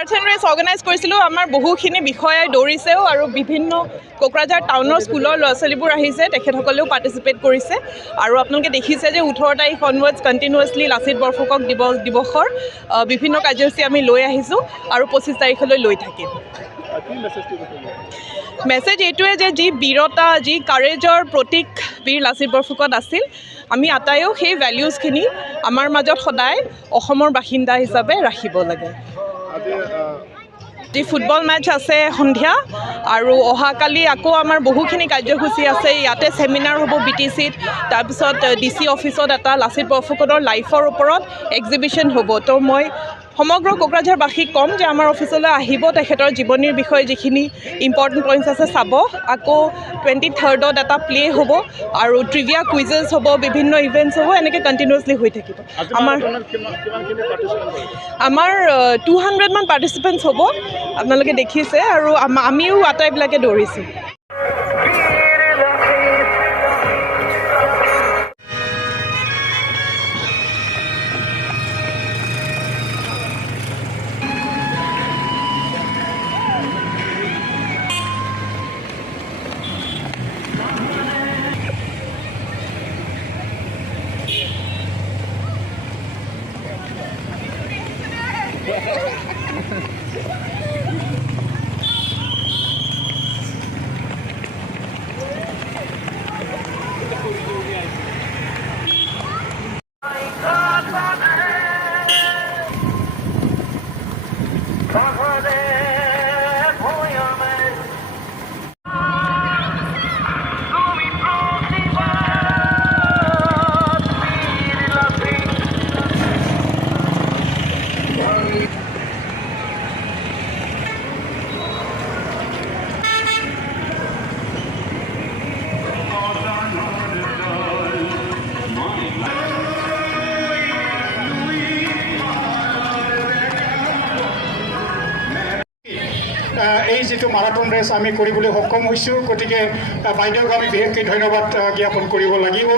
Marathon race organise কৰিছিলোঁ। আমাৰ বহুখিনি বিষয়াই দৌৰিছেও আৰু বিভিন্ন কোকৰাঝাৰ টাউনৰ স্কুলৰ ল'ৰা ছোৱালীবোৰ আহিছে, তেখেতসকলেও পাৰ্টিচিপেট কৰিছে। আৰু আপোনালোকে দেখিছে যে 18 তাৰিখ অনৱাৰ্ডছ কণ্টিনিউৱাছলি লাচিত বৰফুকন দিৱসৰ বিভিন্ন কাৰ্যসূচী আমি লৈ আহিছোঁ আৰু 25 তাৰিখলৈ লৈ থাকিম। মেছেজ এইটোৱে যে যি বীৰতা, যি কাৰেজৰ প্ৰতীক বীৰ লাচিত বৰফুকন আছিল, আমি আটাইও সেই ভেলিউজখিনি আমাৰ মাজত সদায় অসমৰ বাসিন্দা হিচাপে ৰাখিব লাগে। যি ফুটবল মেটচ আছে সন্ধিয়া, আৰু অহাকালি আকৌ আমাৰ বহুখিনি কাৰ্যসূচী আছে। ইয়াতে ছেমিনাৰ হ'ব BTCত, তাৰপিছত DC অফিচত এটা লাচিত বৰফুকনৰ লাইফৰ ওপৰত এক্সিবিশ্যন হ'ব। তো মই সমগ্ৰ কোকৰাঝাৰবাসীক ক'ম যে আমাৰ অফিচলৈ আহিব, তেখেতৰ জীৱনীৰ বিষয়ে যিখিনি ইম্পৰ্টেণ্ট পইণ্টছ আছে চাব। আকৌ 23rd এটা প্লে হ'ব আৰু ট্ৰিভিয়া কুইজেছ হ'ব, বিভিন্ন ইভেণ্টছ হ'ব, এনেকৈ কণ্টিনিউৱাছলি হৈ থাকিব। আমাৰ 200 মান পাৰ্টিচিপেণ্টছ হ'ব, আপোনালোকে দেখিছে, আৰু আমিও আটাইবিলাকে দৌৰিছোঁ। এই যিটো মাৰাথন ৰেচ আমি কৰিবলৈ সক্ষম হৈছোঁ, গতিকে বাইদেউক আমি বিশেষকৈ ধন্যবাদ জ্ঞাপন কৰিব লাগিব।